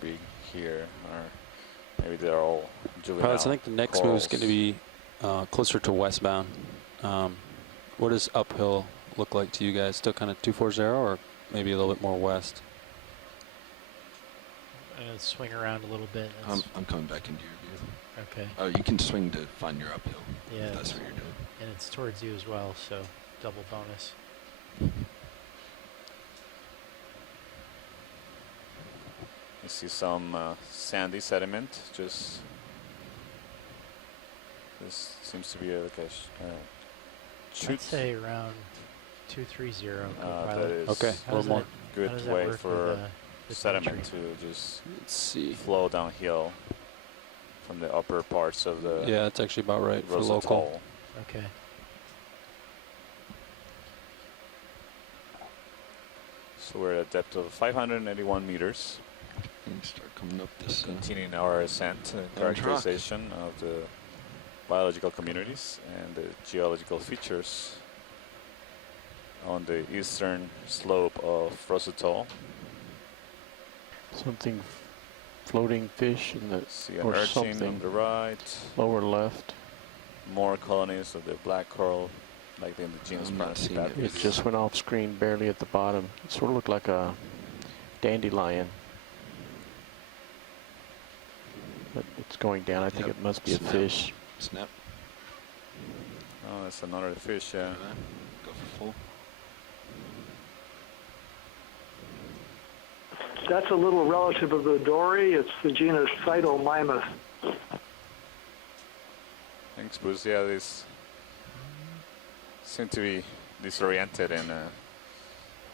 be here, or maybe they're all juvenile. Pilots, I think the next move is going to be closer to westbound. What does uphill look like to you guys? Still kind of 240, or maybe a little bit more west? Swing around a little bit. I'm coming back into your view. Okay. Oh, you can swing to find your uphill. Yeah. If that's what you're doing. And it's towards you as well, so double bonus. You see some sandy sediment. Just this seems to be like a chute. I'd say around 230. That is okay. A little more good way for sediment to just flow downhill from the upper parts of the. Yeah, that's actually about right for local. Okay. So we're at a depth of 581 meters. And start coming up this. Continuing our ascent and characterization of the biological communities and the geological features on the eastern slope of Rosatoll. Something floating fish in the See an or urchin something on the right. lower left. More colonies of the black coral, like the indigenous Principate. It just went off screen barely at the bottom. It sort of looked like a dandelion. But it's going down. I think it must be a fish. Snap. Oh, that's another fish, yeah. Go for full. That's a little relative of the dory. It's the genus Cytomymus. Thanks, Bruce. Yeah, these seem to be disoriented and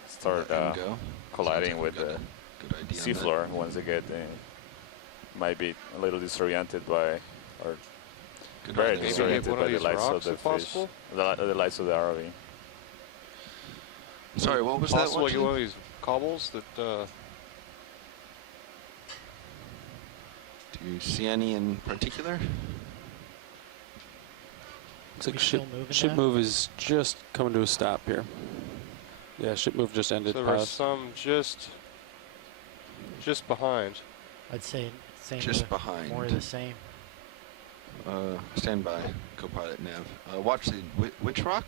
start colliding with the seafloor once they get might be a little disoriented by, or very disoriented by the lights of the fish, the lights of the ROV. Sorry, what was that? Possible one of these cobbles that. Do you see any in particular? Looks like ship move is just coming to a stop here. Yeah, ship move just ended. So there was some just behind. I'd say same. Just behind. More of the same. Stand by, co-pilot Nav. Watch the which rock?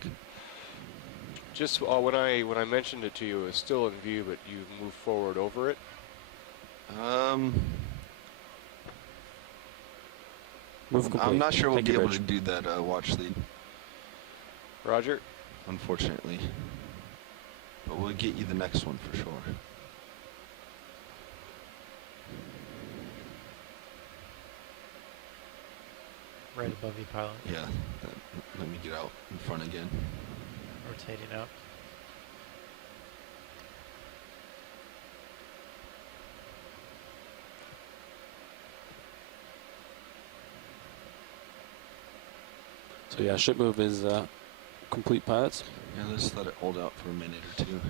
Just when I mentioned it to you, it was still in view, but you moved forward over it. Move complete. I'm not sure we'll be able to do that watch lead. Roger. Unfortunately. But we'll get you the next one for sure. Right above you, pilot. Yeah. Let me get out in front again. Rotating up. So yeah, ship move is complete, pilots. Yeah, let's let it hold out for a minute or two.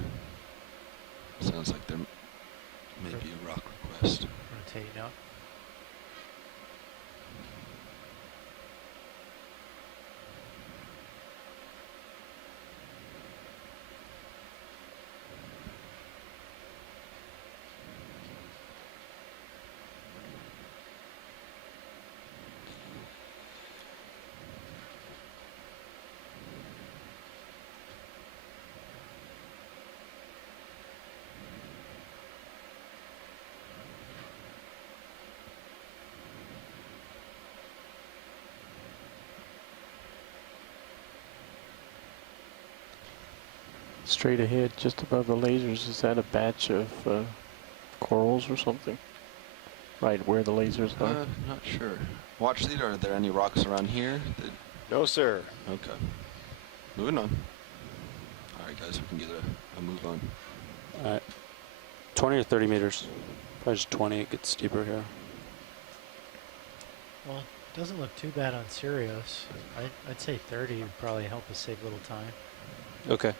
Sounds like there may be a rock request. Rotating up. Straight ahead, just above the lasers, is that a batch of corals or something? Right where the lasers are? Not sure. Watch lead, are there any rocks around here? No, sir. Okay. Moving on. Alright guys, we can get a move on. Alright. 20 or 30 meters. Probably just 20, it gets steeper here. Well, it doesn't look too bad on Sirius. I'd say 30 would probably help us save a little time. Okay.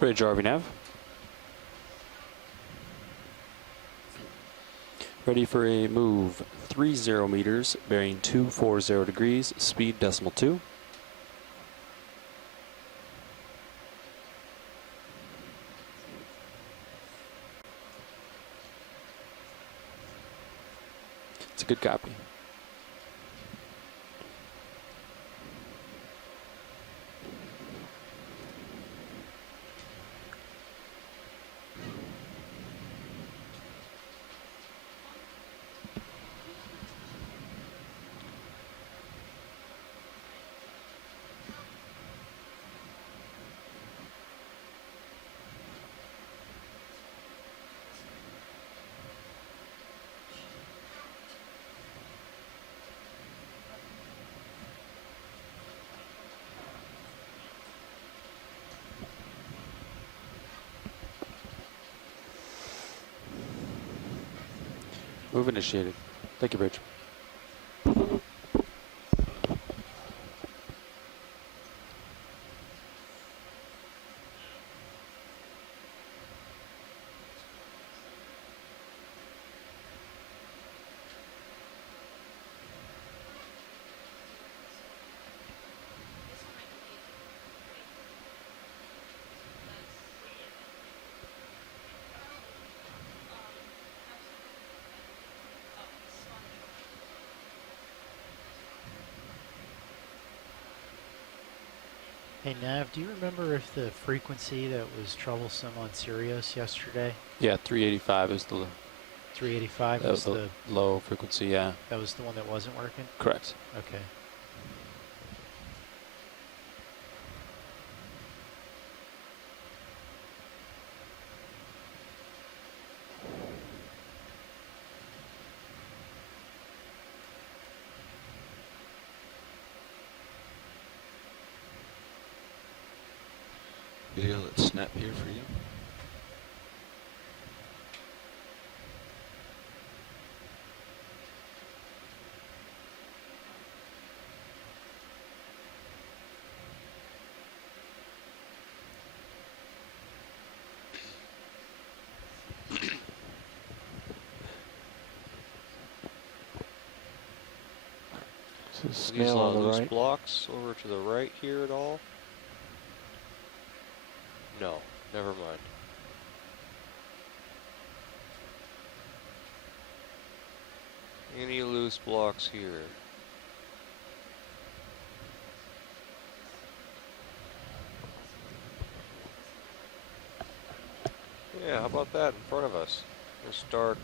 Bridge RV nav. Ready for a move. 30 meters, bearing 240 degrees, speed .2. It's a good copy. Move initiated. Thank you, Bridge. Hey Nav, do you remember if the frequency that was troublesome on Sirius yesterday, Yeah, 385 is the 385, was the low frequency, yeah. that was the one that wasn't working? Correct. Okay. Video that's snap here for you. This is These snail on the loose right. blocks over to the right here at all? No, never mind. Any loose blocks here? Yeah, how about that in front of us? It's dark.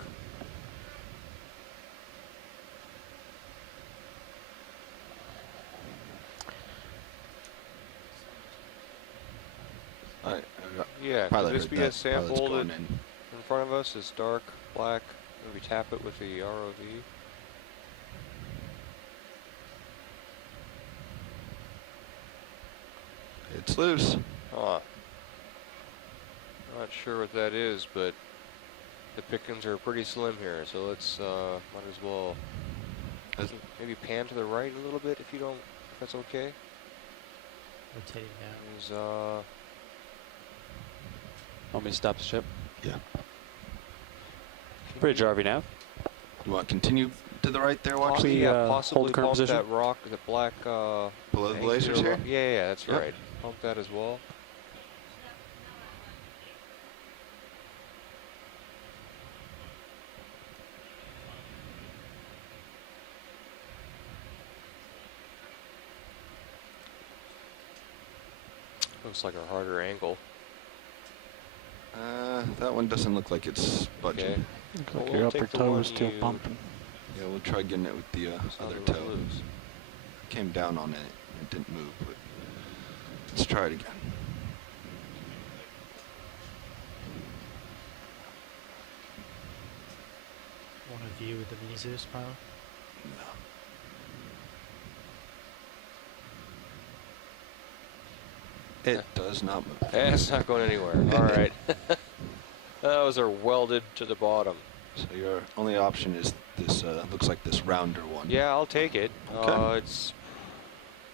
Yeah, could Pilot this heard be that. a sample Pilot's that going in. in front of us is dark, black? Maybe tap it with the ROV. It's loose. Huh. Not sure what that is, but the pickings are pretty slim here, so let's might as well maybe pan to the right a little bit if you don't, if that's okay. Rotating now. There's Want me to stop the ship? Yeah. Bridge, RV nav. You want to continue to the right there, watch We, yeah, hold possibly current pump position? that rock, the black below the angular lasers here? rock. Yeah, that's Yep. right. Pump that as well. Looks like a harder angle. That one doesn't look like it's budging. Okay. Looks Well, like we'll your take upper the toe one is still you- pumping. Yeah, we'll try getting it with the other Sounded toe. loose. Came down on it. It didn't move, but let's try it again. Want a view with the mini Zeus pilot? No. It does not move. It's not going anywhere. All right. Those are welded to the bottom. So your only option is this, looks like this rounder one. Yeah, I'll take it. Okay. It's,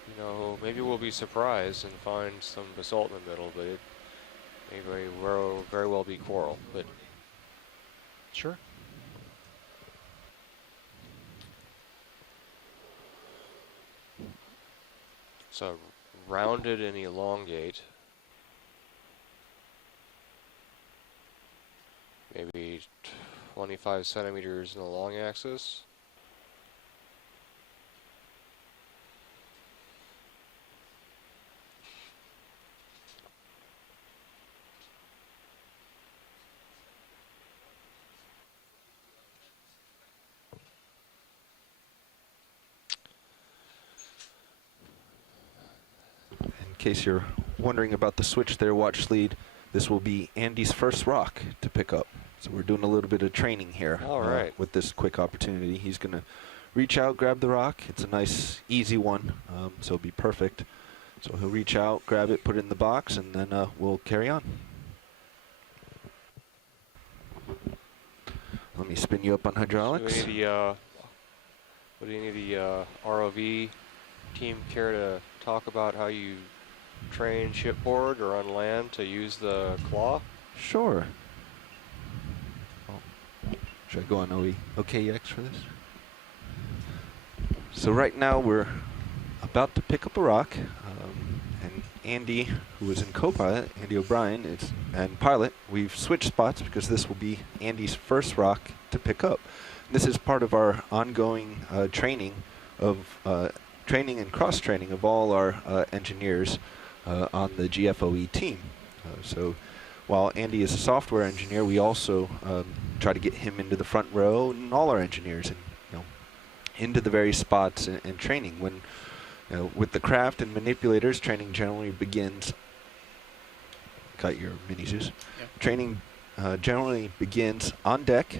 you know, maybe we'll be surprised and find some basalt in the middle, but it may very well be coral. But Sure. so rounded and elongate. Maybe 25 centimeters in the long axis. case you're wondering about the switch there, watch lead, this will be Andy's first rock to pick up. So we're doing a little bit of training here. All right. With this quick opportunity. He's going to reach out, grab the rock. It's a nice, easy one, so it'll be perfect. So he'll reach out, grab it, put it in the box, and then we'll carry on. Let me spin you up on hydraulics. So do any of the ROV team care to talk about how you train shipboard or on land to use the claw? Sure. Should I go on OKEX for this? So right now we're about to pick up a rock, and Andy, who is in co-pilot, Andy O'Brien, and pilot, we've switched spots because this will be Andy's first rock to pick up. This is part of our ongoing training and cross-training of all our engineers on the GFOE team. So while Andy is a software engineer, we also try to get him into the front row, and all our engineers, and into the various spots and training. When with the craft and manipulators, training generally begins. Got your mini Zeus. Yep. Training generally begins on deck.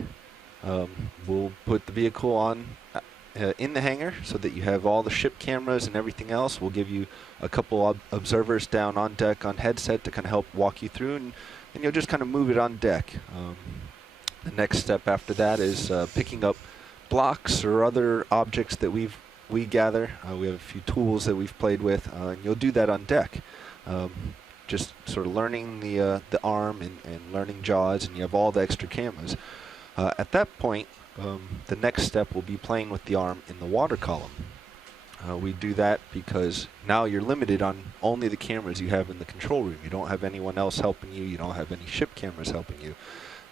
We'll put the vehicle on in the hangar so that you have all the ship cameras and everything else. We'll give you a couple observers down on deck on headset to kind of help walk you through, and you'll just kind of move it on deck. The next step after that is picking up blocks or other objects that we gather. We have a few tools that we've played with, and you'll do that on deck. Just sort of learning the arm and learning jaws, and you have all the extra cameras. At that point, the next step will be playing with the arm in the water column. We do that because now you're limited on only the cameras you have in the control room. You don't have anyone else helping you. You don't have any ship cameras helping you.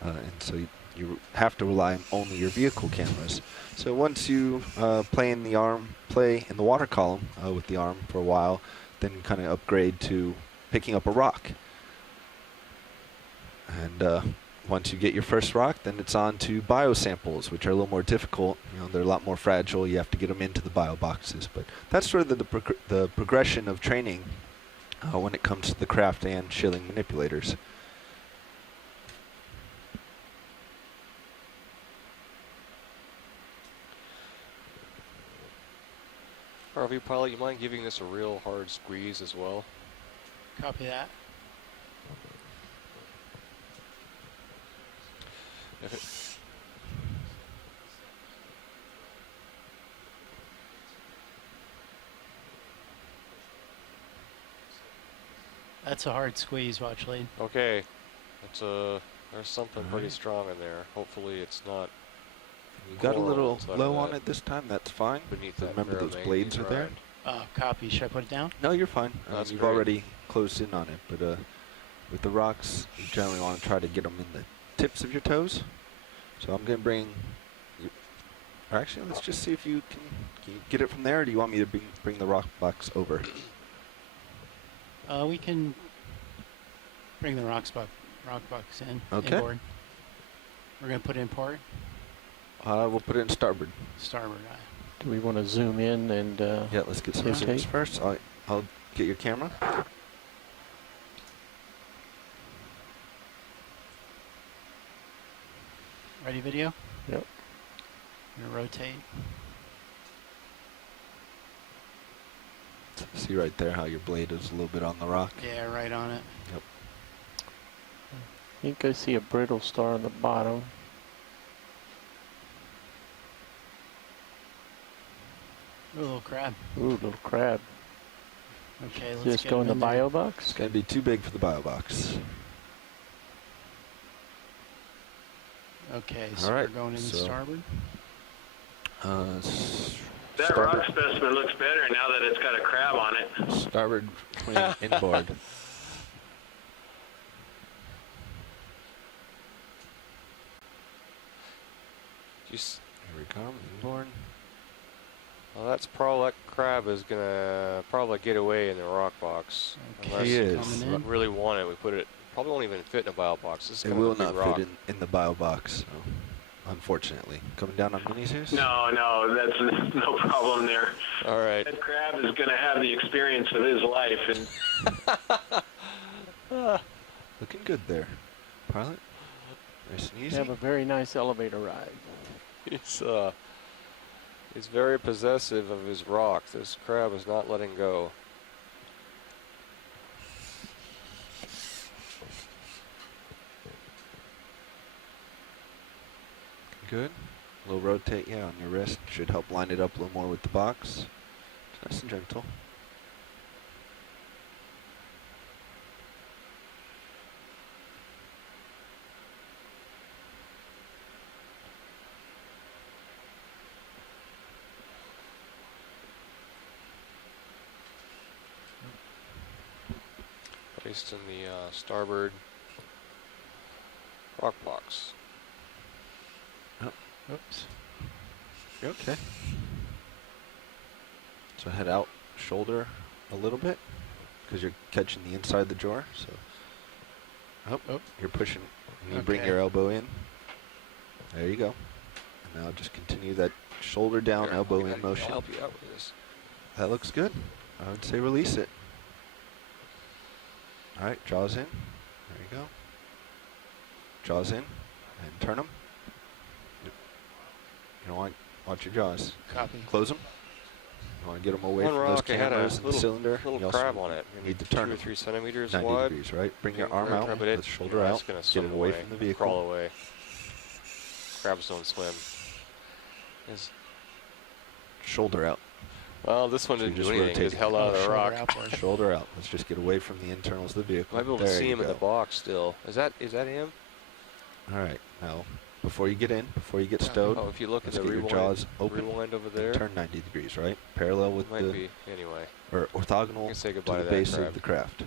And so you have to rely on only your vehicle cameras. So once you play in the water column with the arm for a while, then you kind of upgrade to picking up a rock. And once you get your first rock, then it's on to biosamples, which are a little more difficult. They're a lot more fragile. You have to get them into the bio boxes. But that's sort of the progression of training when it comes to the craft and shilling manipulators. ROV pilot, you mind giving this a real hard squeeze as well? Copy that. That's a hard squeeze, watch lead. Okay, there's something pretty strong in there. Hopefully it's not. You got a little low on it this time, that's fine. Beneath Remember those blades are there? Copy. Should I put it down? No, you're fine. You've great. already closed in on it, but with the rocks, you generally want to try to get them in the tips of your toes. So I'm going to bring you, or actually, let's just see if you can you get it from there, or do you want me to bring the rock box over? We can bring the rock box in. Okay. Inboard. We're going to put it in port? We'll put it in starboard. Starboard. Do we want to zoom in and Yeah, let's get some rotate? zooms first. I'll get your camera. Ready, video? Yep. I'm going to rotate. See right there how your blade is a little bit on the rock? Yeah, right on it. Yep. I think I see a brittle star on the bottom. Ooh, a little crab. Ooh, little crab. Okay, let's Just get go in him the there. bio It's box? going to be too big for the bio box. Okay, so All right, we're going in so- starboard. That rock specimen looks better now that it's got a crab on it. Starboard swing inboard. Here we come, inboard. Well, that crab is gonna probably get away in the rock box. Okay, Unless He you is. really want it, we put it. Probably won't even fit in a bio box. This is It kind of will a big not rock. fit in the bio box. So. unfortunately. Coming down on mini Zeus? No, that's no problem there. All right. That crab is going to have the experience of his life, and Looking good there. Pilot? Nice and You easy. have a very nice elevator ride. He's very possessive of his rock. This crab is not letting go. Good. A little rotate, yeah, on your wrist. Should help line it up a little more with the box. Nice and gentle. Placed in the starboard rock box. Oops. You're okay. So head out, shoulder a little bit, because you're catching the inside of the drawer. So, oh, you're pushing. And you bring Okay. your elbow in. There you go. And now just continue that shoulder down, Here, elbow I'll in motion. help you out with this. That looks good. I would say release it. All right, jaws in. There you go. Jaws in, and turn them. You don't want watch your jaws. Copy. Close them. You want to get them away One from those rock, it had a cameras and the little- cylinder. You Little also crab on it. Maybe need to turn 2 or them 3 centimeters 90 wide. degrees, right? Bring your Big arm out, crab, but it- let's shoulder yeah, out, it's gonna get swim it away from the vehicle. Crawl away. Crabs don't swim. Yes. Shoulder out, Well, this one So didn't you're do just anything. It rotating. held out of the shoulder rock. outboard. shoulder out. Let's just get away from the internals of the vehicle. Might be able to There see you him in the go. box still. Is that him? All right, now before you get in, before you get stowed, Oh, if you look at let's the get your rewind, jaws open rewind over and there, turn 90 degrees, right? Parallel with might the be anyway. or You orthogonal can say to goodbye the to base that crab. of the craft.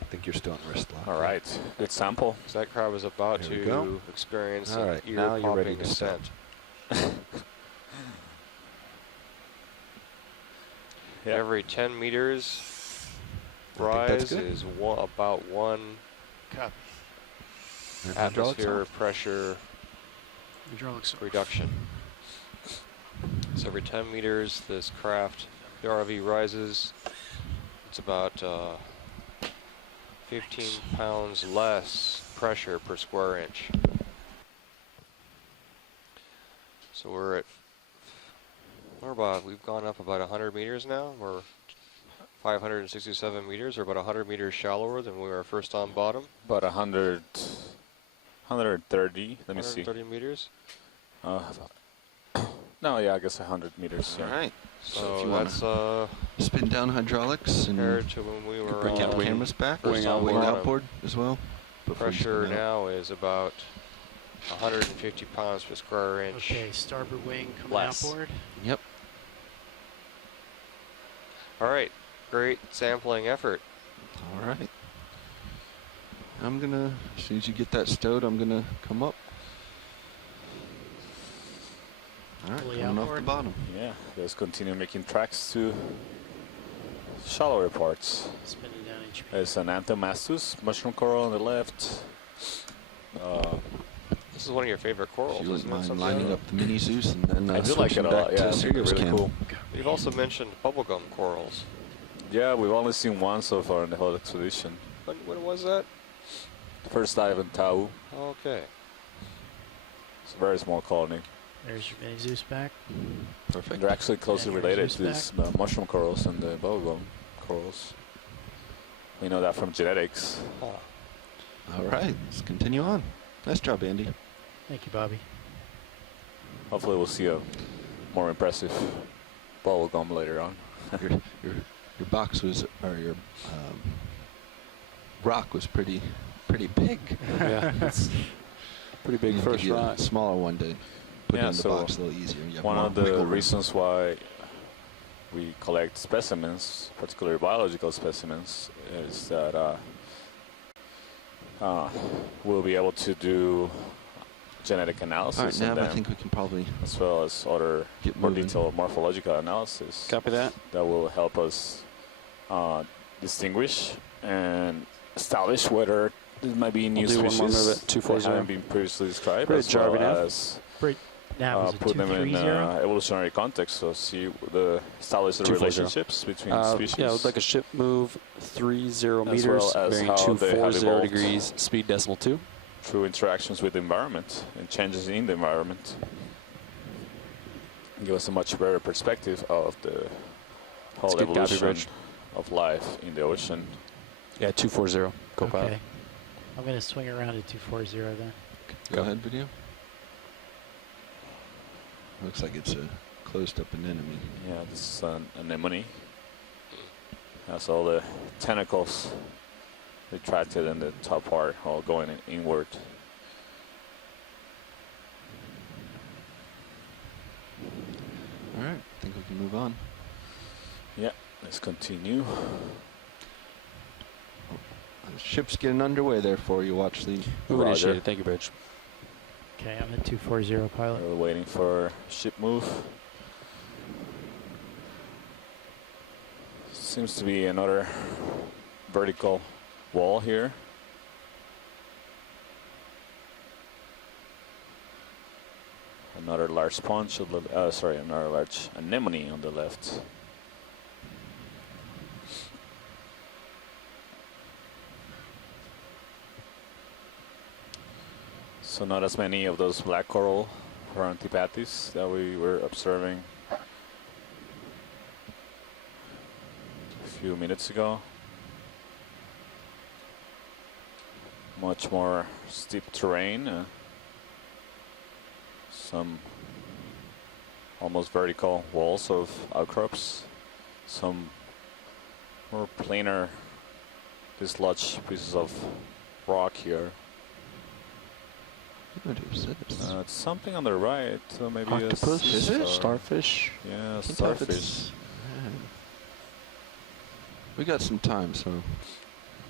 I think you're still on wrist lock. All right, good sample. So that crab is about There we to go. experience All an right, now you're ready ear-popping to stow. ascent. Yeah. Every 10 meters I think that's rise good. is about 1 Copy. And hydraulics atmosphere off. pressure Hydraulics off. reduction. So every 10 meters, this craft, the ROV rises. It's about 15 pounds less pressure per square inch. So we've gone up about 100 meters now. We're 567 meters, or about 100 meters shallower than we were first on bottom. About 130. Let me see. 130 meters. No, yeah, I guess 100 meters. All Yeah. right. So if So you want that's to spin down hydraulics and compared to when we were bring your on cameras back, first on wing bottom. outboard as well. before you Pressure spin out. now is about 150 pounds per square inch. Okay, starboard wing coming Less. outboard. Yep. All right, great sampling effort. All right. I'm gonna, as soon as you get that stowed, I'm gonna come up. All right, Fully coming off the outboard. bottom. Yeah, let's continue making tracks to shallower parts. Spinning down HP. There's an Anthomastus, mushroom coral on the left. This is one of your favorite corals, If you wouldn't isn't it? mind Something lining like up the mini Zeus and then I do like it switching a back lot. to Yeah, I think Sirius it's really cam. cool. that. You've also mentioned bubblegum corals. Yeah, we've only seen one so far in the whole expedition. When was that? First dive in Tau. Okay. It's a very small colony. There's your mini Zeus back. Perfect. They're actually closely Yeah, related Zeus to these mushroom corals and the bubblegum corals. We know that from genetics. Oh. All right, let's continue on. Nice job, Andy. Thank you, Bobby. Hopefully we'll see a more impressive bubblegum later on. Your box was, or your rock was pretty big. Yeah, it's pretty big Give first you rock. a smaller one to put Yeah, in the so box a little easier. You have One more of the wiggle room. reasons why we collect specimens, particularly biological specimens, is that we'll be able to do genetic analysis All right, of Nav, I them, think we can probably as well as other get more moving. detailed morphological analysis Copy that. that will help us distinguish and establish whether This might be new We'll do one more move species at that 240. haven't been previously described, Great as job, well Nav. as Now is it put them in 230? evolutionary context, so establish the 240. relationships between species. Yeah, with like a ship move 30 As meters, well as bearing how they have 240 evolved. degrees, speed decimal 2. Through interactions with the environment and changes in the environment. Give us a much better perspective of the whole Let's get Gabby evolution Bridge. of life in the ocean. Yeah, 240. Co-pilot. Okay. I'm going to swing around to 240 then. Go ahead, video. Looks like it's a closed-up anemone. Yeah, this is an anemone. Has all the tentacles retracted and the top part all going inward. All right, I think we can move on. Yeah, let's continue. The ship's getting underway there for you. Watch the. Move Roger. initiated. Thank you, Bridge. Okay, I'm at 240 pilot. We're waiting for ship move. Seems to be another vertical wall here. Another large sponge, another large anemone on the left. So not as many of those black coral or antipathes that we were observing a few minutes ago. Much more steep terrain. Some almost vertical walls of outcrops. Some more planar dislodged pieces of rock here. What is this? It's something on the right, so maybe Octopus? a sea Is it? star. Starfish? Yeah, Can't tell if starfish. it's- We got some time, so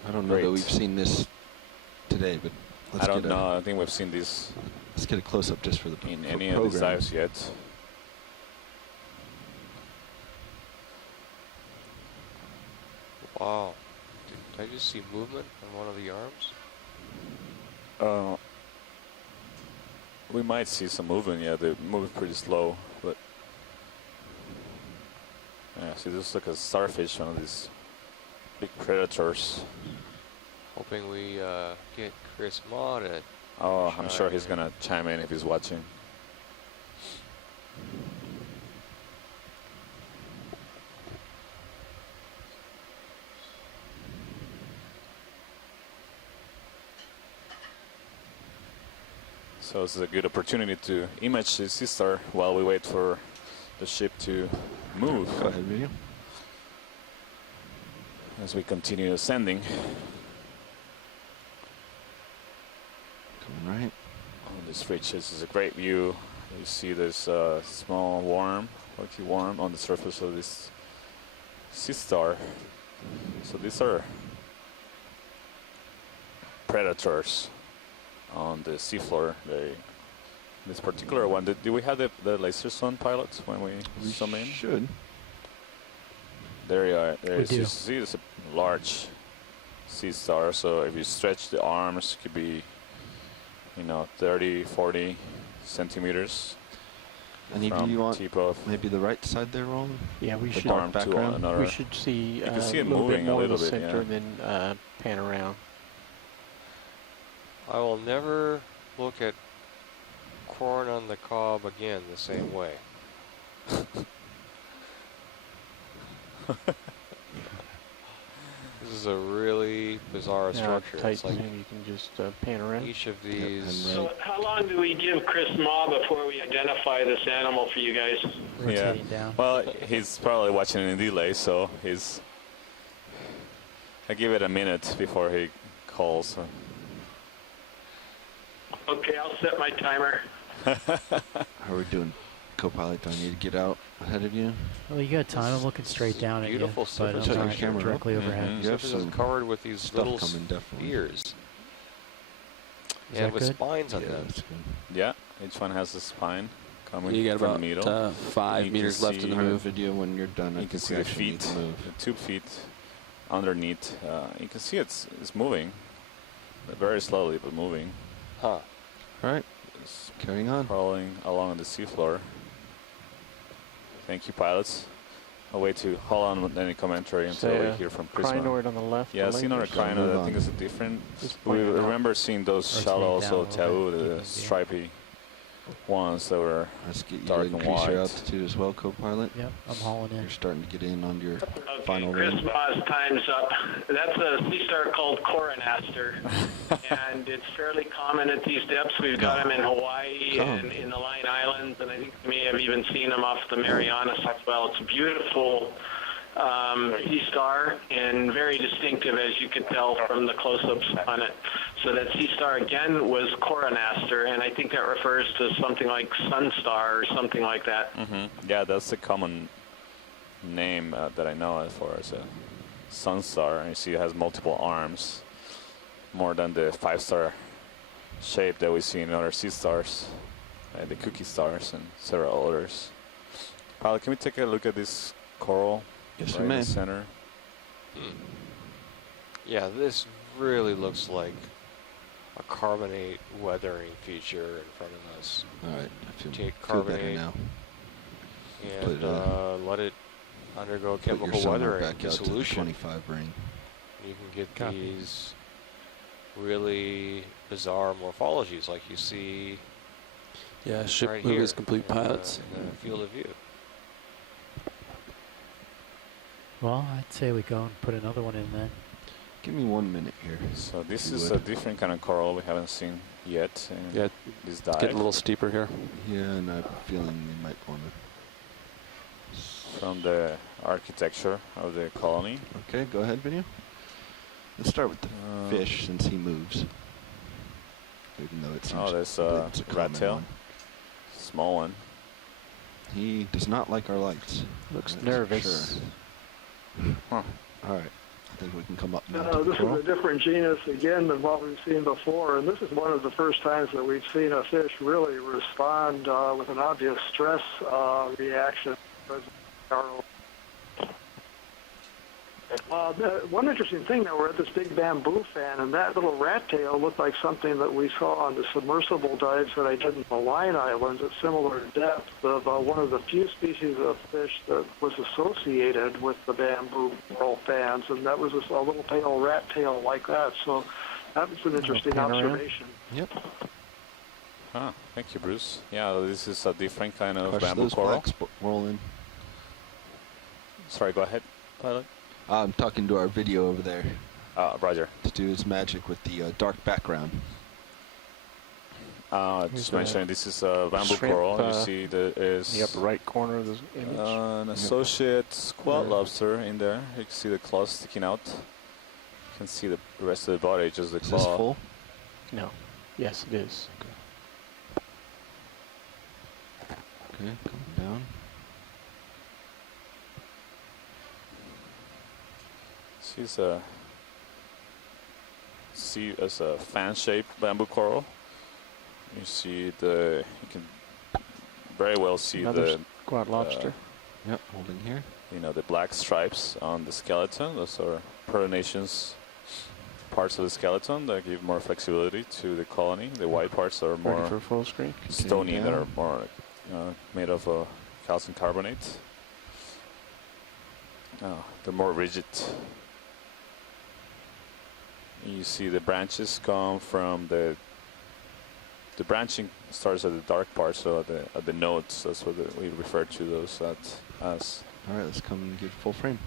I don't know Great. that we've seen this today, but let's I don't get know. I think we've seen this let's get a close up just for the in for any of these program. dives yet. Wow. Did I just see movement on one of the arms? We might see some movement. Yeah, they move pretty slow, but yeah. See, this is like a starfish, one of these big predators. Hoping we get Chris Ma to. Oh, I'm sure he's Chime in. gonna chime in if he's watching. So this is a good opportunity to image the sea star while we wait for the ship to move Go ahead, video. as we continue ascending. Coming right. On this ridge, this is a great view. You see this small worm, rocky worm on the surface of this sea star. So these are predators on the seafloor. This particular one, did we have the lasers on, pilots, when we zoom in? Should. There you are. There We is, do. you see, it's a large sea star. So if you stretch the arms, it could be, 30, 40 centimeters. Any from do you want? tip of Maybe the right side there, Roland? Yeah, we the should. arm to background. another. We should see, You can see it a little bit moving a more of the little bit, center, yeah. then pan around. I will never look at corn on the cob again the same way. This is a really bizarre structure. It's Tighten, like maybe you can just pan around. each of and these. right. So how long do we give Chris Ma before we identify this animal for you guys? Rotating down. Well, he's probably watching in delay, so I give it a minute before he calls. Okay, I'll set my timer. How are we doing? Co-pilot, do I need to get out ahead of you? Well, you got time. I'm looking straight down at you, Beautiful but I'm surface. not Check your camera. directly overhead. Mhm. You have Surface is some covered with these stuff little coming, definitely. spheres. Is Yeah, that with good? spines on Yeah, them. that's good. Yeah, each one has a spine coming You got from about the middle. 5 You can meters left in the see- move. Video when you're done. I You can think see we the actually need feet, to move. the 2 feet underneath. You can see it's moving. Very slowly, but moving. Huh. All right, It's carrying on. crawling along the seafloor. Thank you, pilots. I'll wait to hold on with any commentary until Say, we hear from Prisma. Crinoid on the left. Yeah, the seen another lasers. Move crinoid. I on. think it's a different. Just We point it out. remember seeing those Rotate shallow, down a also little bit, Tau, keep the it, yeah. stripy ones that were. Let's get you Dark to and increase your white. altitude as well, co-pilot. Yep, I'm hauling in. You're starting to get in on your Okay, final Chris range. Ma's time's up. That's a sea star called Coronaster, and it's fairly common at these depths. We've got them in Hawaii and in the Line Islands, and I think we may have even seen them off the Marianas as well. It's a beautiful sea star and very distinctive, as you can tell from the close-ups on it. So that sea star again was Coronaster, and I think that refers to something like Sunstar or something like that. Yeah, that's the common name that I know it for as a sunstar. And you see it has multiple arms, more than the 5-star shape that we see in other sea stars, the cookie stars and several others. Paul, can we take a look at this coral? Yes, right we in may. the center. Yeah, this really looks like a carbonate weathering feature in front of us. All right, I feel Take better carbonate now. and Put, let it undergo Put your chemical sonar weathering back out to the dissolution. 25 ring. You can get Copy. these really bizarre morphologies like you see Yeah, ship right movies here complete in pilots. in the field of view. Well, I'd say we go and put another one in then. Give me 1 minute here. So this You is would. a different kind of coral we haven't seen yet in Yeah, this it's getting a dive. little steeper here. Yeah, and I'm feeling we might want to. From the architecture of the colony. Okay, go ahead, video. Let's start with the fish since he moves. Even though it seems Oh, there's I believe a it's a rat common tail. one. Small one. He does not like our lights. Looks That's for nervous. sure. Huh. All right, I think we can come up now. to the This is coral. a different genus again than what we've seen before, and this is one of the first times that we've seen a fish really respond with an obvious stress reaction. One interesting thing, though, we're at this big bamboo fan, and that little rat tail looked like something that we saw on the submersible dives that I did in the Line Islands at similar depth of one of the few species of fish that was associated with the bamboo coral fans, and that was a little pale rat tail like that. So that was an interesting pan around. observation. Yep. Ah, thank you, Bruce. Yeah, this is a different kind of Crush bamboo those coral. blacks, roll in. Sorry, go ahead, pilot. I'm talking to our video over there Roger. to do his magic with the dark background. Here's Just the mentioning this is a bamboo shrimp, coral. You see there is The upper right corner of the image. an associate squat Yeah. lobster in there. You can see the claws sticking out. You can see the rest of the body, just the Is this claw. full? No. Yes, it is. Okay, coming down. She's as a fan-shaped bamboo coral. You see you can very well see Another the squat lobster. Yep, holding here. the black stripes on the skeleton. Those are pronations parts of the skeleton that give more flexibility to the colony. The white parts are Ready more for full screen? stony, that are down. more made of calcium carbonate. They're more rigid. You see the branches come from the branching starts at the dark part, so at the nodes. That's what we refer to those as. All right, let's come and get full frame.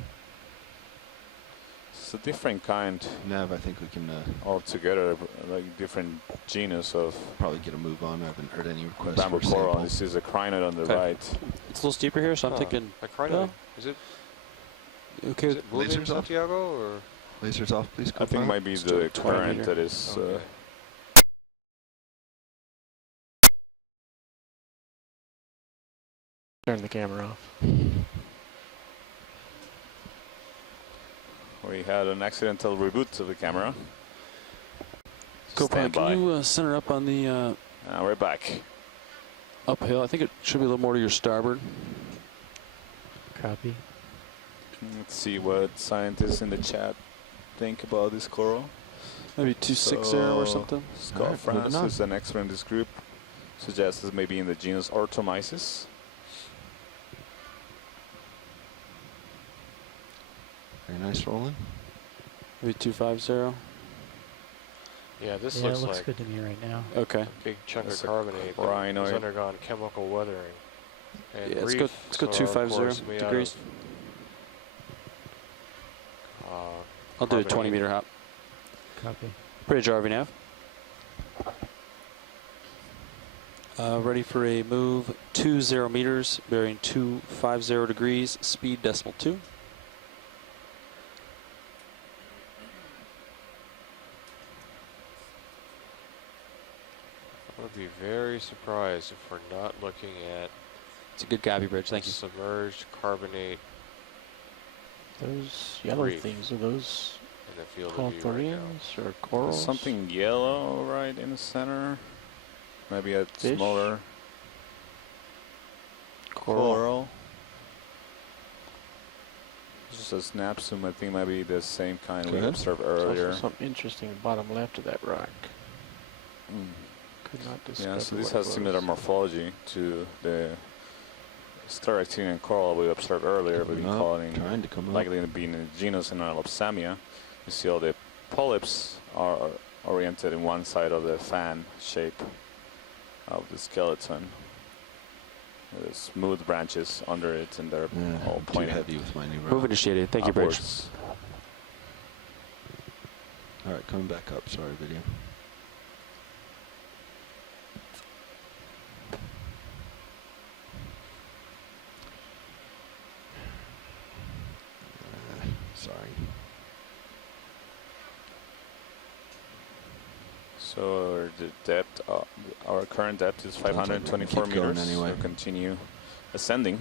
It's a different kind Nav, I think we can altogether, like different genus of probably get a move on. I haven't heard any requests bamboo for coral. sample. This is a crinoid on the Okay. right. It's a little steeper here, so I'm thinking, A crinoid. well, Is it okay. is it moving, lasers off? Santiago, or? Lasers off, please. I think it co-pilot. might be Still the 20 current meter. that is. Okay. Turn the camera off. We had an accidental reboot of the camera. Go Stand back. by. Can you center up on the We're back. uphill? I think it should be a little more to your starboard. Copy. Let's see what scientists in the chat think about this coral. Maybe 260 or So, something. Scott Alright, moving France on. is an expert in this group. Suggests it's maybe in the genus Orthomyces. Very nice rolling. Maybe 250. Yeah, this Yeah, it looks looks like good to me right now. Okay. a big chunk It's of a carbonate that has crinoid. undergone chemical weathering. And Yeah, let's go reefs are, of 250 course, made out degrees. of, I'll do a carbonate. 20-meter hop. Copy. Bridge RV nav. Ready for a move 20 meters, bearing 250 degrees, speed decimal 2. I would be very surprised if we're not looking at It's a good copy bridge, thank a you. submerged carbonate Those yellow Reef. things, are those in the field of view right now. Hawthornians or There's corals? something yellow right in the center. Maybe a Fish? smaller Coral. coral. Just a snap zoom. I think maybe the same kind we Okay. observed There's earlier. also something interesting bottom left of that rock. Mm. Could not discover Yeah, so this what has it similar was. morphology to the Staractinian coral we observed earlier. We've been Coming up, calling trying to come up. likely to be in the genus Analopsamia. You see all the polyps are oriented in one side of the fan shape of the skeleton. There's smooth branches under it, and they're all Too pointed heavy with my new Move rock. initiated, thank you, bridge. upwards. All right, coming back up. Sorry, video. Sorry. So the depth, our current depth is 524 Keep going meters. anyway. We'll continue ascending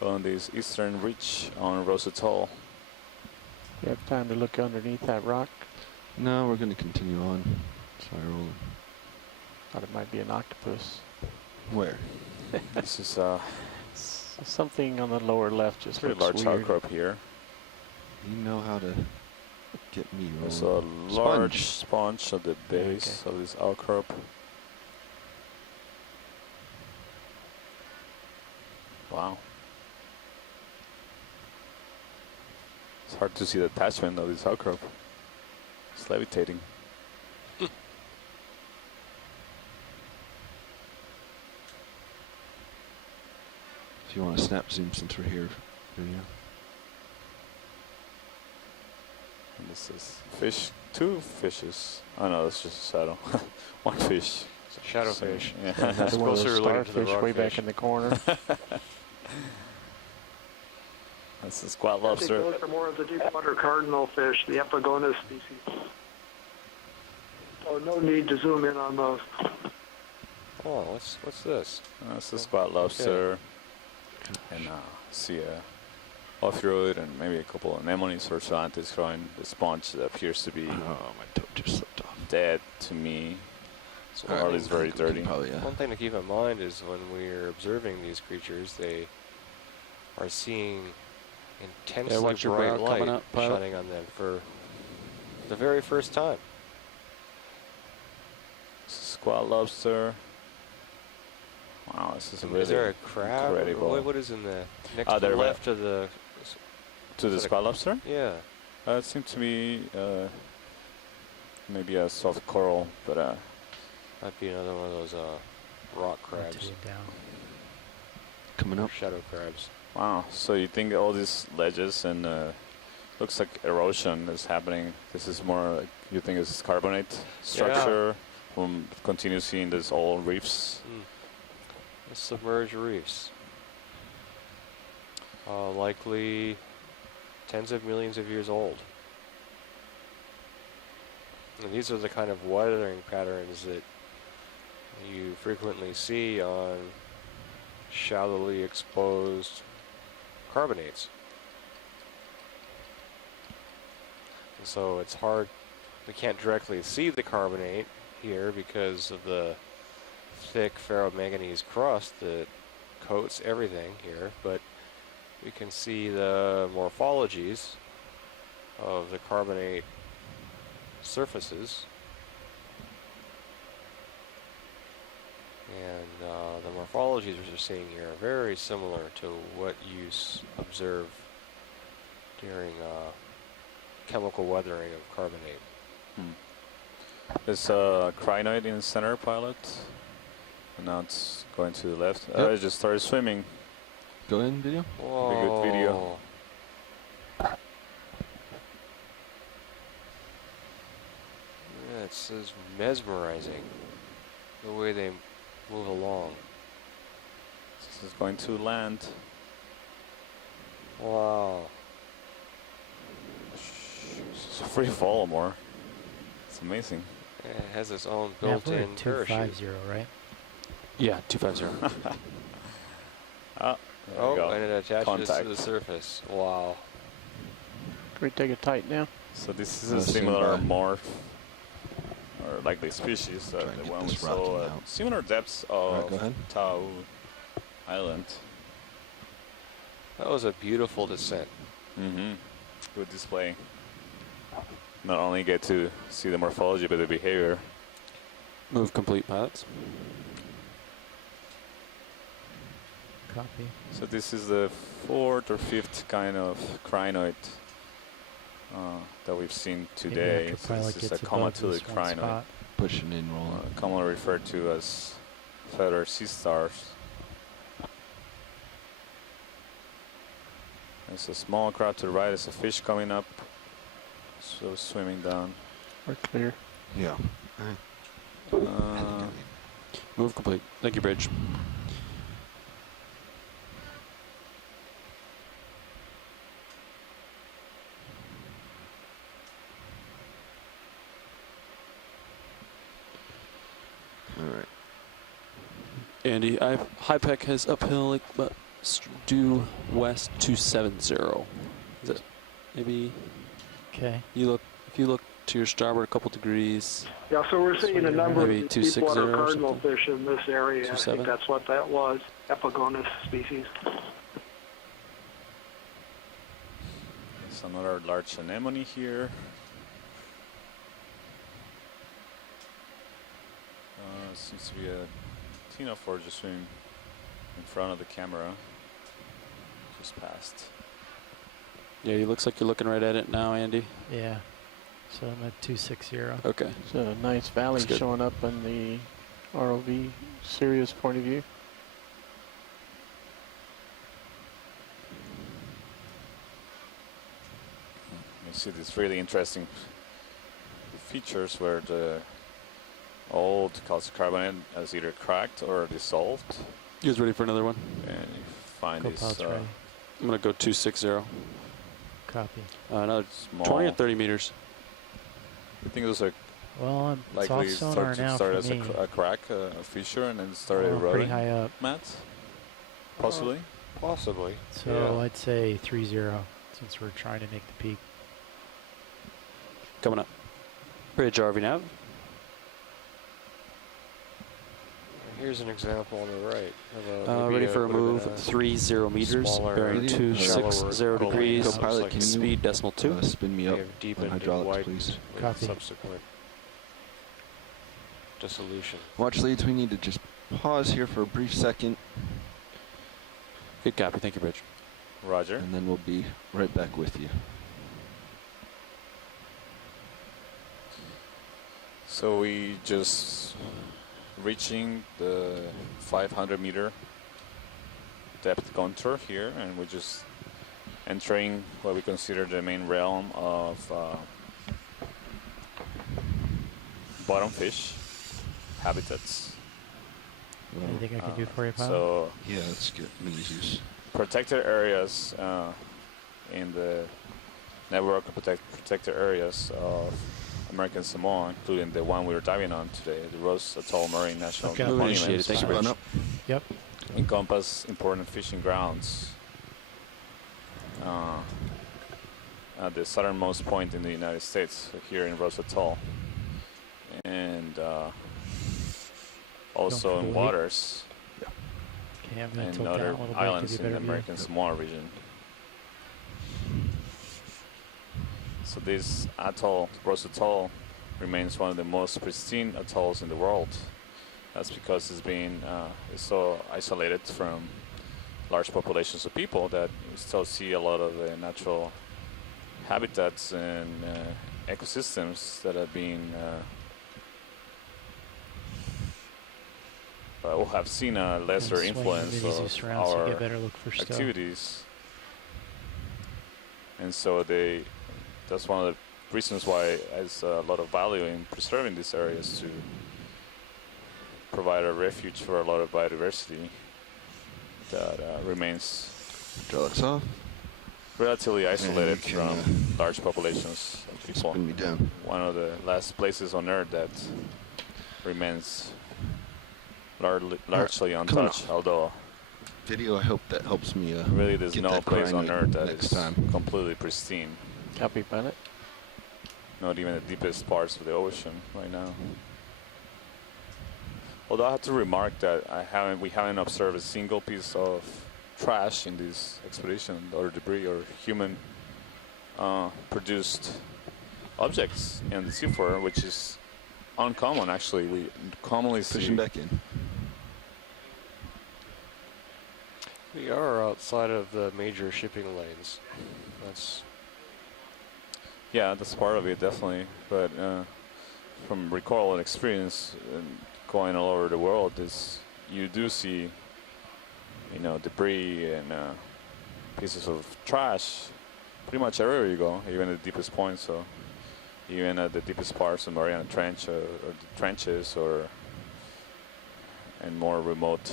on this eastern ridge on Rosa Atoll. You have time to look underneath that rock. No, we're going to continue on. Sorry, rolling. Thought it might be an octopus. Where? This is Something on the lower left just pretty looks large weird. outcrop here. You know how to get me There's rolling. a large sponge at the base Okay. of this outcrop. Wow. It's hard to see the attachment of this outcrop. It's levitating. If you want to snap zoom since we're here, video. And this is fish, 2 fishes. Oh no, that's just a shadow. 1 fish. It's a shadow So, fish. yeah. Another one of Closer those related to the starfish way back rockfish. in the corner. That's a squat I think lobster. those are more of the deep water cardinal fish, the Epigonus species. So no need to zoom in on those. Oh, what's this? That's a squat lobster. And see a off-road and maybe a couple of anemones or Cervantes growing the sponge that appears to be Oh, my toe just slipped off. dead to me. So All right, or at least very we can dirty. Probably, One thing to keep in mind is when we're observing these creatures, they are seeing intensely watch your bright brow light coming up, pilot. shining on them for the very first time. Squat lobster. Wow, this is really Is there a crab? incredible. What is in the next Ah, to the there we- left of the? to the is that a- squat lobster. Yeah. It seemed to be maybe a soft coral, but Might be another one of those rock crabs, Rotating down. coming up. shadow crabs. wow. So you think all these ledges and looks like erosion is happening. This is more like you think it's carbonate structure. Continue seeing this old reefs. The submerged reefs. Likely tens of millions of years old. And these are the kind of weathering patterns that you frequently see on shallowly exposed carbonates. And so it's hard, we can't directly see the carbonate here because of the thick ferromanganese crust that coats everything here, but we can see the morphologies of the carbonate surfaces. And the morphologies we're seeing here are very similar to what you observe during chemical weathering of carbonate. There's a crinoid in the center, pilot. And now it's going to the left. Yep. I just started swimming. Go ahead and video. Whoa. Pretty good video. Yeah, it's mesmerizing the way they move along. This is going to land. Wow. It's a free fall more. It's amazing. Yeah, it has its own Yeah, we're built-in at parachute. 250, right? Yeah, 250. There Oh, you go. and it attaches Contact. to the surface. Wow. Can we take it tight now? So this is I'll a stand similar by. morph, or likely species, Try and the get one we this saw rocking at out. similar depths Alright, go of ahead. Tau Island. That was a beautiful descent. Good display. Not only get to see the morphology, but the behavior. Move complete, pilots. Copy. So this is the fourth or fifth kind of crinoid that we've seen Maybe today. after So pilot this is gets a above comatulid this one crinoid, spot. Pushing in, rolling. commonly referred to as feather sea stars. There's a small crowd to the right. There's a fish coming up, so swimming down. We're clear. Yeah. Move complete. Thank you, Bridge. All right. Andy, HiPEC has uphill like but due west 270. Is that maybe Okay. you look? If you look to your starboard a couple degrees, Yeah, so we're seeing a number Maybe of 260 deepwater or cardinal something? fish in this area. I 27? think that's what that was, Epigonus species. There's another large anemone here. Seems to be a ctenophore just swimming in front of the camera. Just passed. yeah, it looks like you're looking right at it now, Andy. Yeah. So I'm at 260. Okay. It's a nice valley That's good. showing up in the ROV Sirius point of view. You see these really interesting features where the old calcium carbonate has either cracked or dissolved, You guys ready for another one? and you find Go this pilots ready. I'm gonna go 260. Copy. Another small. 20 or 30 meters. I think those are Well, it's off likely sonar now start for as me. a crack, a fissure, and then start Well, pretty eroding. high up. Matt, possibly. Possibly. So Yeah. I'd say 30 since we're trying to make the peak. Coming up. Bridge RV nav. Here's an example on the right. Of maybe Ready for a would've been move. 30 meters. smaller, Bearing Really? 260 shallower degrees. Go Looks pilot, like can you Speed decimal 2. spin me They up have on deepened and hydraulics, widened please? with Copy. subsequent dissolution. Watch leads, we need to just pause here for a brief second, Good copy. Thank you, Bridge. Roger. and then we'll be right back with you. So we just reaching the 500-meter depth contour here, and we're just entering what we consider the main realm of bottom fish habitats. Anything I can do for you, pilot? So Yeah, let's get minis. protected areas in the network of protected areas of American Samoa, including the one we were diving on today, the Rose Atoll Marine National Okay. Move Monument, initiated. Thank you, Run Bridge. up. Yep. encompass important fishing grounds at the southernmost point in the United States, so here in Rose Atoll, and also Don't in forget. waters Okay, I'm going to and tilt down a other little bit, islands give you in a the better view. American Samoa region. So this atoll, Rose Atoll, remains one of the most pristine atolls in the world. That's because it's been it's so isolated from large populations of people that we still see a lot of the natural habitats and ecosystems that have been will have seen a lesser influence of our activities. And so that's one of the reasons why there's a lot of value in preserving these areas, to provide a refuge for a lot of biodiversity that remains relatively isolated from large populations of people. Spin me down. One of the last places on Earth that remains largely untouched, although video, I hope that helps me really there's no place on Earth that is time. completely pristine. Copy, pilot. Not even the deepest parts of the ocean right now. Although I have to remark that we haven't observed a single piece of trash in this expedition, or debris, or human produced objects in the seafloor, which is uncommon. Actually, we commonly see. Pushing back in. We are outside of the major shipping lanes. That's part of it, definitely. But from recall and experience, going all over the world, you do see, debris and pieces of trash pretty much everywhere you go, even at the deepest points. So even at the deepest parts of Mariana Trench, or the trenches, and more remote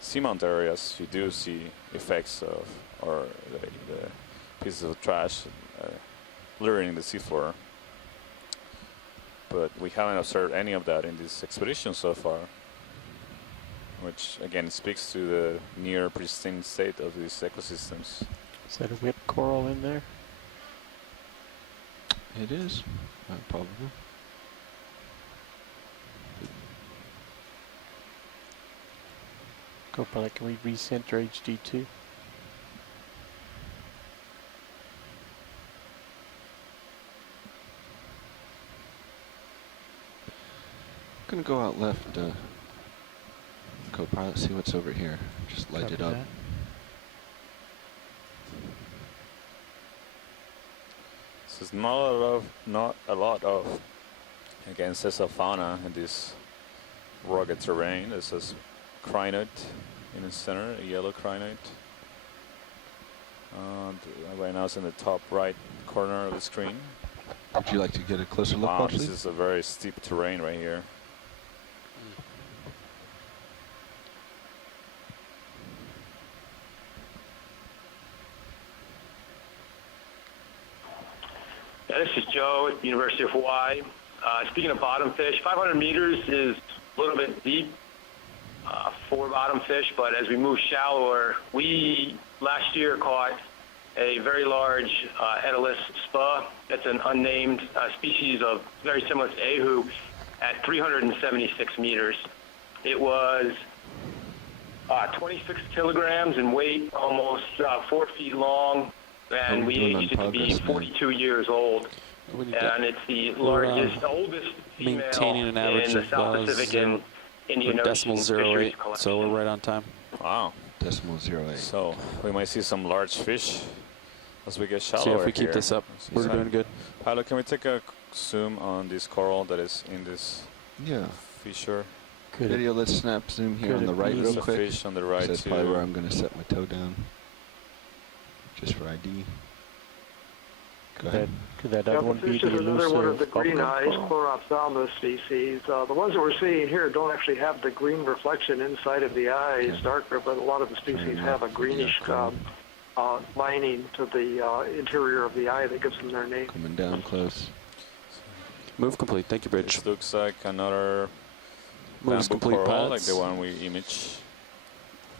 seamount areas, you do see effects of, or the pieces of trash littering the seafloor. But we haven't observed any of that in this expedition so far, which again speaks to the near pristine state of these ecosystems. Is that a whip coral in there? It is, probably. Copilot, can we recenter HD2? Gonna go out left, Copilot, see what's over here. Just light it up. That. This is not a lot of again sessile fauna in this rugged terrain. This is crinoid in the center, a yellow crinoid. Right now it's in the top right corner of the screen. Would you like to get a closer look, Wow, Watchley? this is a very steep terrain right here. Yeah, this is Joe at the University of Hawaii. Speaking of bottom fish, 500 meters is a little bit deep for bottom fish, but as we move shallower, we last year caught a very large Edilus spa. That's an unnamed species of very similar to ahu at 376 meters. It was 26 kilograms in weight, almost 4 feet long, and we aged it to be 42 years old. And it's the largest, oldest female maintaining an average in the South Pacific and Indian Ocean fisheries .08, collection. so we're right on time. Wow. .08. So we might see some large fish as we get shallower. See if we keep here. this up. We're doing good. Pilot, can we take a zoom on this coral that is in this fissure? Could Video, let's snap zoom here on the right There's real a quick. fish on the right That's too. probably where I'm going to set my toe down, just for ID. Go ahead. Could that Yeah, other the one be fish the is another one of the elusive green bubblegum eyes, coral? Chlorophthalmus species. The ones that we're seeing here don't actually have the green reflection inside of the eye. It's darker, but a lot of the species have a greenish lining to the interior of the eye that gives them their name. Coming down close. Move complete. Thank you, Bridge. This looks like another Moves bamboo complete, coral, like pilots. the one we imaged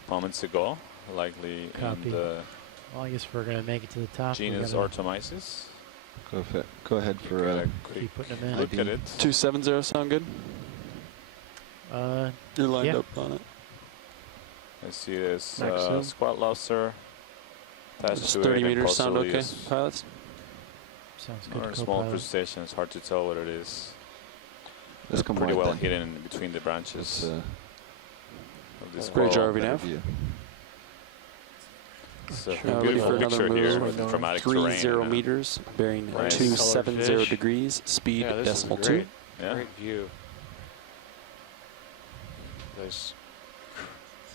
moments ago, likely Copy. in the Well, I guess we're going to make it to the top. We genus gotta Orthomyces. Go ahead for Got a quick keep putting them in. look at it. 270 sound good? You're lined yeah. up on it. I see this Maximum. squat lobster. Past Just to 30 it and meters sound possibly okay, this pilots? Sounds good. Or a small crustacean. It's hard to tell what it is. Let's come pretty right well then. hidden in between the branches of this Bridge coral. RV nav. It's a Ready beautiful for another picture here move. with dramatic 30 terrain. meters, bearing Nice 270 colored fish. degrees, speed Yeah, this is decimal great. 2. Yeah. Great view. Nice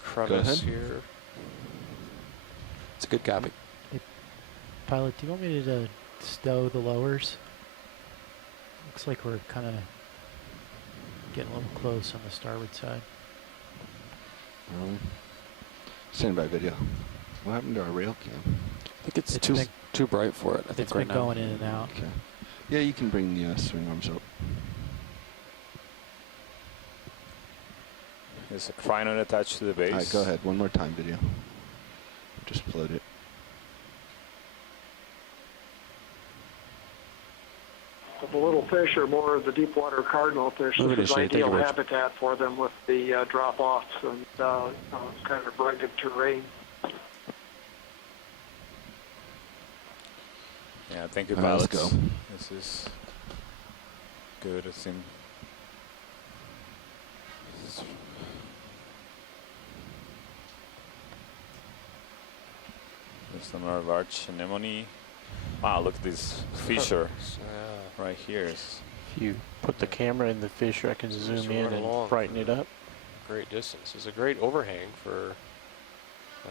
crevice here. It's a good copy. Pilot, do you want me to stow the lowers? Looks like we're kind of getting a little close on the starboard side. Stand by video. What happened to our rail cam? I think it's too bright for it. I think It's right been now. going in and out. Okay. Yeah, you can bring the swing arms up. There's a crinoid attached to the base. All right, go ahead. One more time, video. Just float it. The little fish are more of the deep water cardinal fish. Look at This is this shit. Take ideal a picture. habitat for them with the drop-offs and kind of rugged terrain. Yeah, thank you, All right, let's pilots. go. This is good. It's in. There's another large anemone. Wow, look at this fissure Yeah. right here. If you put the camera in the fish, I can Just zoom run in and along. brighten it up. Great distance. It's a great overhang for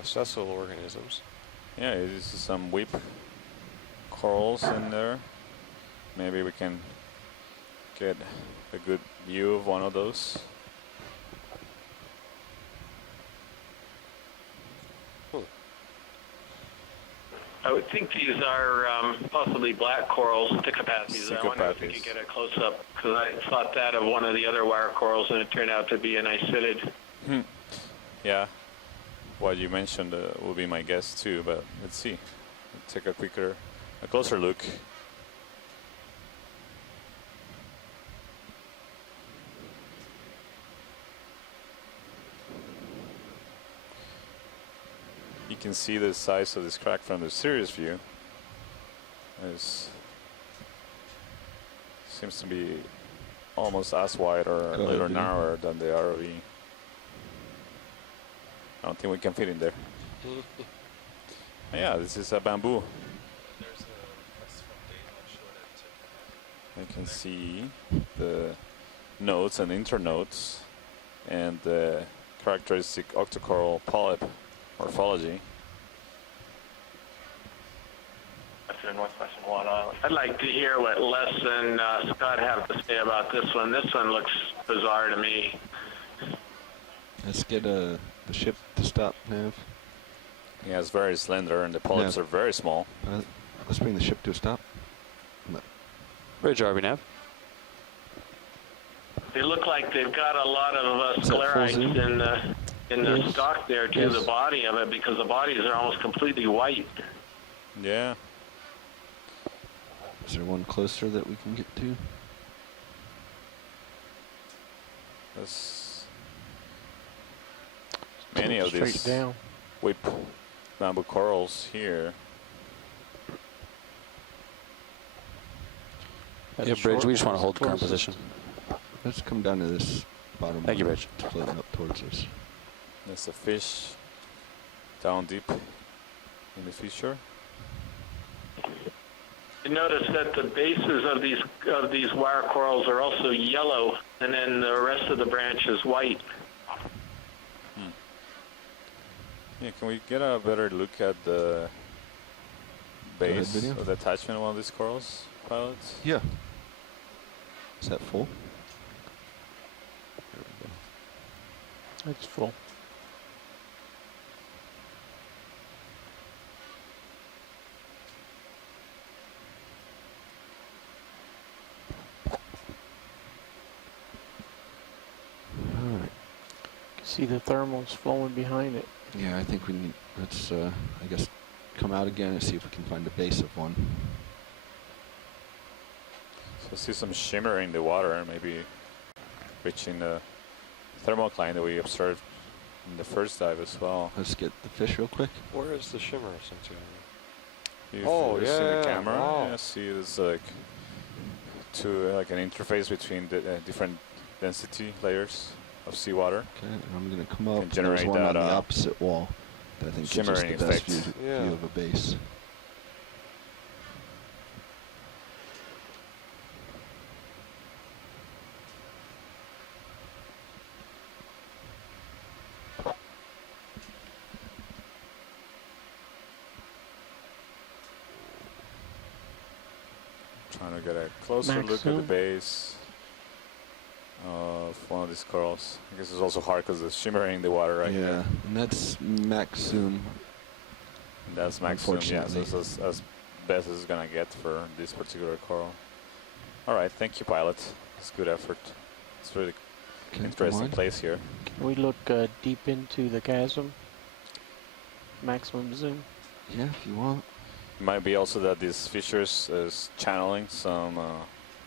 sessile organisms. Yeah, this is some whip corals in there. Maybe we can get a good view of one of those. I would think these are possibly black corals, Stichopathes. I wonder if we could get a close-up, because I thought that of one of the other wire corals, and it turned out to be an isidid. Yeah, what you mentioned will be my guess too, but let's see. Let's take a closer look. You can see the size of this crack from the serious view. Seems to be almost as wide or a little narrower than the ROV. I don't think we can fit in there. Yeah, this is a bamboo. I can see the nodes and internodes and the characteristic octocoral polyp morphology. That's in Northwestern One Island. I'd like to hear what Les and Scott have to say about this one. This one looks bizarre to me. Let's get the ship to stop, Nav. Yeah, it's very slender and the polyps are very small. Let's bring the ship to a stop. Bridge RV nav. They look like they've got a lot of sclerites in the stock there to the body of it, because the bodies are almost completely white. Yeah. Is there one closer that we can get to? There's many of Straight these down. whip bamboo corals here. Yeah, Bridge, we just want to hold current position. Let's come down to this bottom. Thank you, one. Bridge. It's floating up towards us. There's a fish down deep in the fissure. You notice that the bases of these wire corals are also yellow, and then the rest of the branch is white. Yeah, can we get a better look at the base video. of the attachment of one of these corals, pilots? Yeah. Is that full? It's full. All right. See the thermals flowing behind it. Yeah, I think we need. Let's, I guess, come out again and see if we can find the base of one. So I see some shimmer in the water, maybe reaching the thermocline that we observed in the first dive as well. Let's get the fish real quick. Where is the shimmer, since you If Oh, you see the yeah, camera, wow. yeah, see it's like like an interface between the different density layers of seawater. Okay, and I'm going to come up. Can And there's generate one on that, the opposite wall that I think gives us the shimmering best effect. Yeah. view of a base. Trying to get a closer Max look at the zoom. base of one of these corals. I guess it's also hard because it's shimmering in the water right yeah, here. and that's max zoom. And that's max zoom, yeah, so Unfortunately. this is as best as it's gonna get for this particular coral. All right, thank you, pilot. It's good effort. It's really Okay, interesting come on. place here. Can we look deep into the chasm? Maximum zoom. Yeah, if you want. It might be also that these fissures is channeling some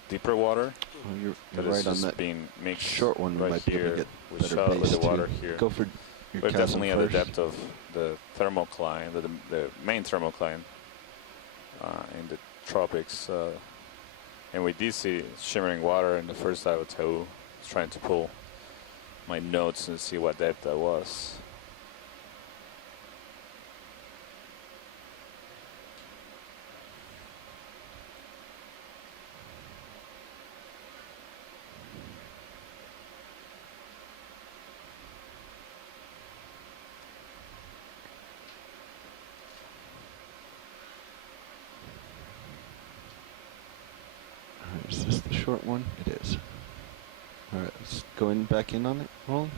deeper water Oh, you're that is right on just that being mixed short one. right Might be able here to get with better shallow with base the water too. here. Go for your We're chasm definitely at the first. depth of the thermocline, the main thermocline in the tropics. And we did see shimmering water in the first dive of Tau. I was trying to pull my notes and see what depth that was. Alright, is this the short one? It is. Alright, let's go back in on it. Roll.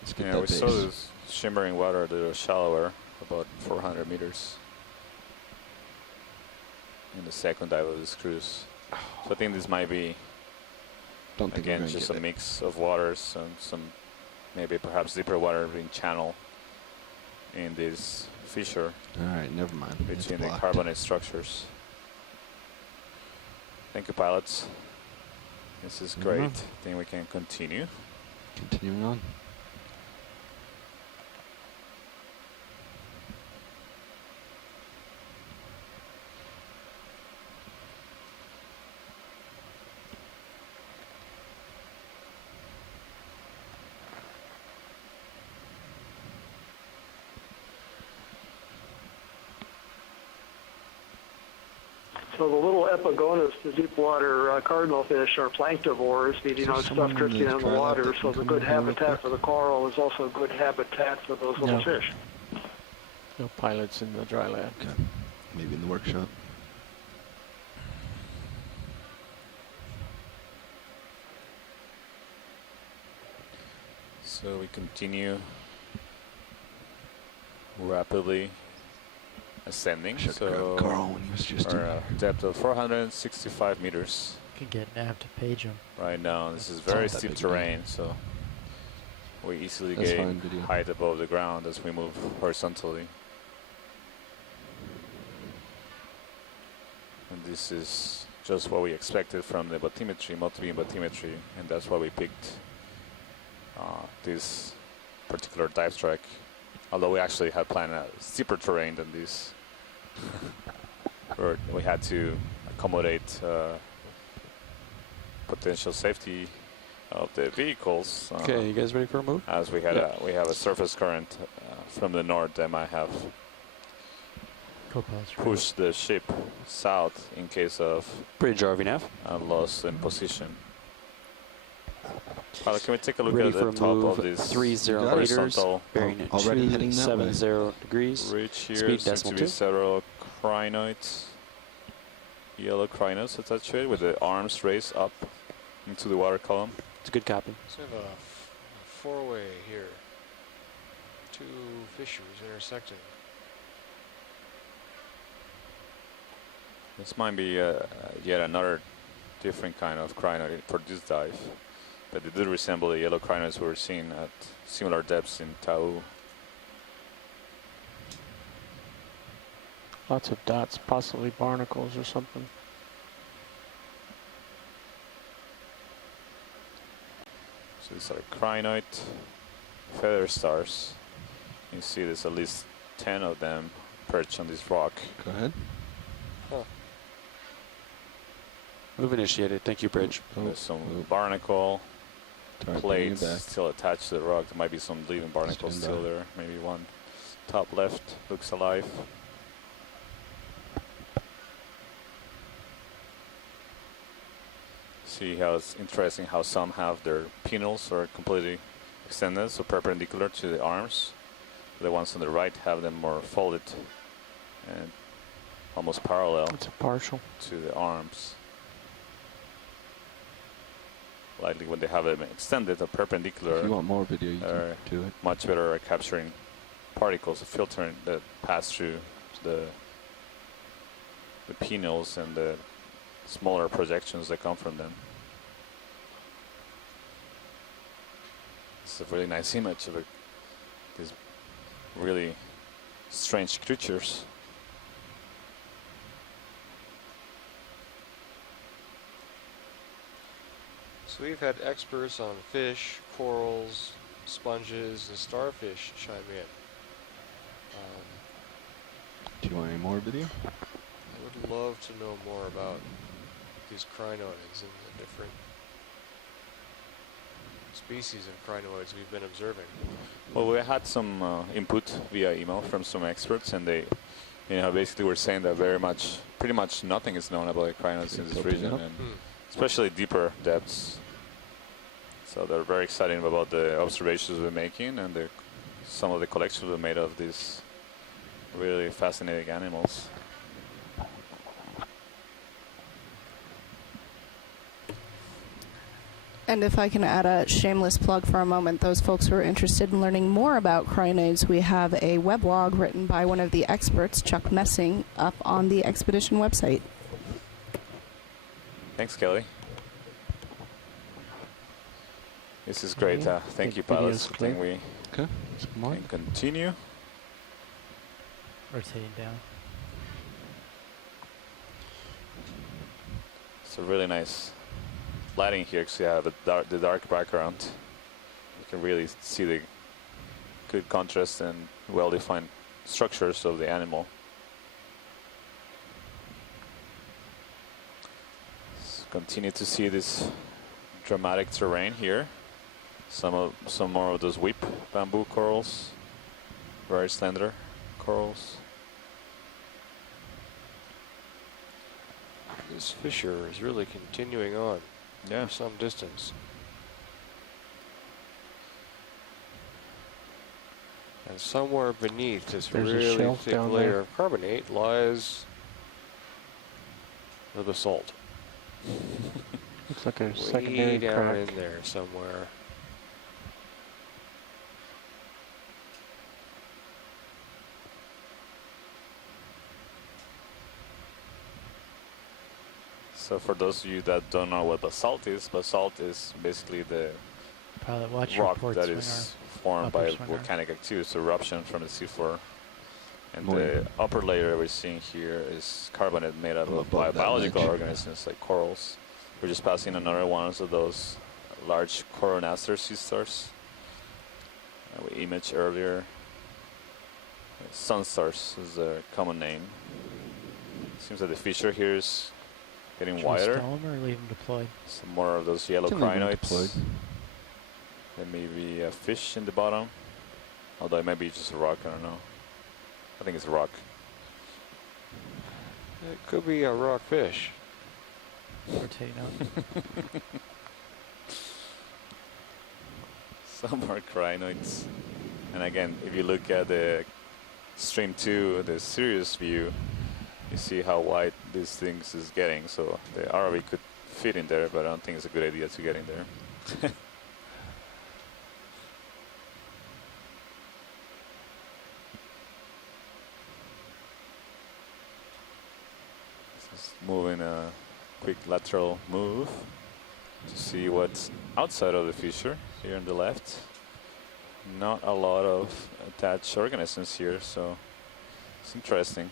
Let's get Yeah, that we base. saw this shimmering water a little shallower, about 400 meters. In the second dive of this cruise. So I think this might be, Don't think again, we're gonna just get a it. mix of waters and some maybe perhaps deeper water being channeled in this fissure Alright, never mind. It's between the blocked. carbonate structures. Thank you, pilots. This is great. Mhm. I think we can continue. Continuing on. So the little epigonus, the deep water cardinal fish, are planktivores, feeding Is there on someone stuff in drifting the in the dry lab water. that So can the come good in here real habitat quick? for the coral is also good habitat for those little No. fish. No pilots in the dry lab. Okay. Maybe in the workshop. So we continue rapidly ascending. Should have So grabbed Carl when he was just in our there. depth of 465 meters Could get Nav to page him. right now. This is It's very not that steep big a deal. terrain, so we easily That's gain fine, video. height above the ground as we move horizontally. And this is just what we expected from the bathymetry, multi-beam bathymetry, and that's why we picked this particular dive track. Although we actually had planned a steeper terrain than this. We had to accommodate potential safety of the vehicles. Okay, you guys ready for a move? As we had Yeah. we have a surface current from the north that might have Copilot's right. pushed the ship south in case of Bridge RV nav. loss in position. Can we take a look Ready at for the a top move, of this 30 meters, horizontal bearing at already heading that way. 270 degrees. ridge here? Speed Seems decimal to be 2. several crinoids, yellow crinoids attached to it with the arms raised up into the water column. It's a good copy. So we have a four-way here. Two fissures intersecting. This might be yet another different kind of crinoid for this dive, but they do resemble the yellow crinoids we were seeing at similar depths in Tau. Lots of dots, possibly barnacles or something. So these are crinoid feather stars. You see there's at least 10 of them perched on this rock. Go ahead. Move initiated. Thank you, Bridge. There's some barnacle All right, bring it plates back. still attached to the rock. There might be some living barnacles Stand still by. there. Maybe one top left looks alive. See how it's interesting how some have their pinnals are completely extended, so perpendicular to the arms. The ones on the right have them more folded and almost parallel It's a partial. to the arms. Likely when they have them extended or perpendicular, If you want more video, you can do it. much better at capturing particles, filtering that pass through the pinnals and the smaller projections that come from them. It's a really nice image of these really strange creatures. So we've had experts on fish, corals, sponges, and starfish chime in. Do you want any more video? I would love to know more about these crinoids and the different species of crinoids we've been observing. Well, we had some input via email from some experts, and they, basically were saying that pretty much nothing is known about crinoids in this region, and especially deeper depths. So they're very excited about the observations we're making and some of the collections we made of these really fascinating animals. And if I can add a shameless plug for a moment, those folks who are interested in learning more about crinoids, we have a weblog written by one of the experts, Chuck Messing, up on the expedition website. Thanks, Kelly. This is great. Thank you, pilots. I think we Okay, let's come on. can continue. Rotating down. It's a really nice lighting here because you have the dark background. You can really see the good contrast and well-defined structures of the animal. So continue to see this dramatic terrain here. Some more of those whip bamboo corals, very slender corals. This fissure is really continuing on for some distance. And somewhere beneath this There's a really shelf thick down layer there. of carbonate lies the basalt. Looks like a Way secondary down crack. in there somewhere. So for those of you that don't know what basalt is basically the Pilot, watch rock your port that swinger. is formed upper by swinger. volcanic activity, so eruption from the seafloor. And More. the upper layer we're seeing here is carbonate made up of Above that biological ledge. organisms like corals. We're just passing another one of those large coronaster sea stars we imaged earlier. Sun stars is the common name. Seems that the feature here is getting Should we wider. stow 'em or leave them deployed? Some more of those yellow Can leave 'em deployed. crinoids. There may be a fish in the bottom, although it might be just a rock, I don't know. I think it's a rock. It could be a rockfish. Rotating out. Some more crinoids. And again, if you look at the stream 2, the Sirius view, you see how wide these things is getting. So the ROV could fit in there, but I don't think it's a good idea to get in there. Just moving a quick lateral move to see what's outside of the fissure here on the left. Not a lot of attached organisms here, so it's interesting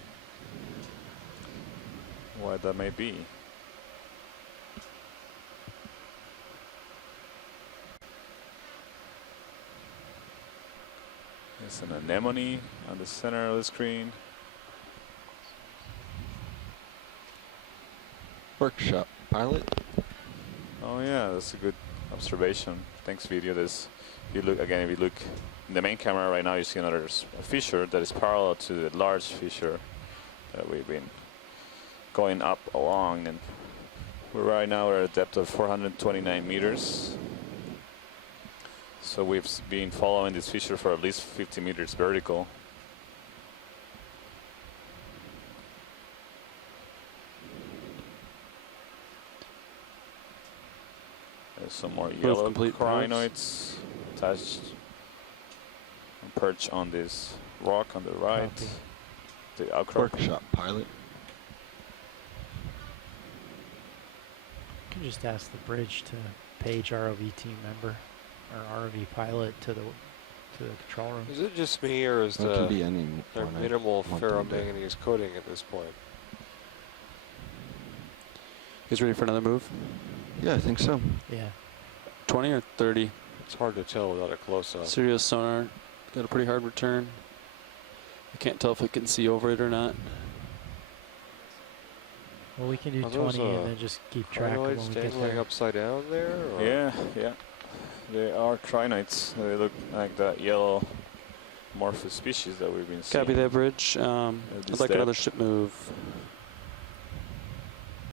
why that may be. There's an anemone on the center of the screen. Workshop pilot. Oh yeah, that's a good observation. Thanks, video. This, if you look again, if you look in the main camera right now, you see another fissure that is parallel to the large fissure that we've been going up along, and we're right now at a depth of 429 meters. So we've been following this fissure for at least 50 meters vertical. There's some more yellow crinoids attached and perched on this rock on the right. Copy. The outcrop. Workshop pilot. You can just ask the bridge to page ROV team member or ROV pilot to the control room. Is it just me, or is It can be any there one I minimal want them to. ferromanganese coating at this point? You guys ready for another move? Yeah, I think so. Yeah. 20 or 30? It's hard to tell without a close-up. Sirius sonar got a pretty hard return. I can't tell if we can see over it or not. Well, we can do Are those, 20 and then just keep track of when crinoids we get dangling there. upside down there? Or? Yeah, yeah. They are crinoids. They look like that yellow amorphous species that we've been seeing. Copy that, bridge. this I'd like depth. another ship move.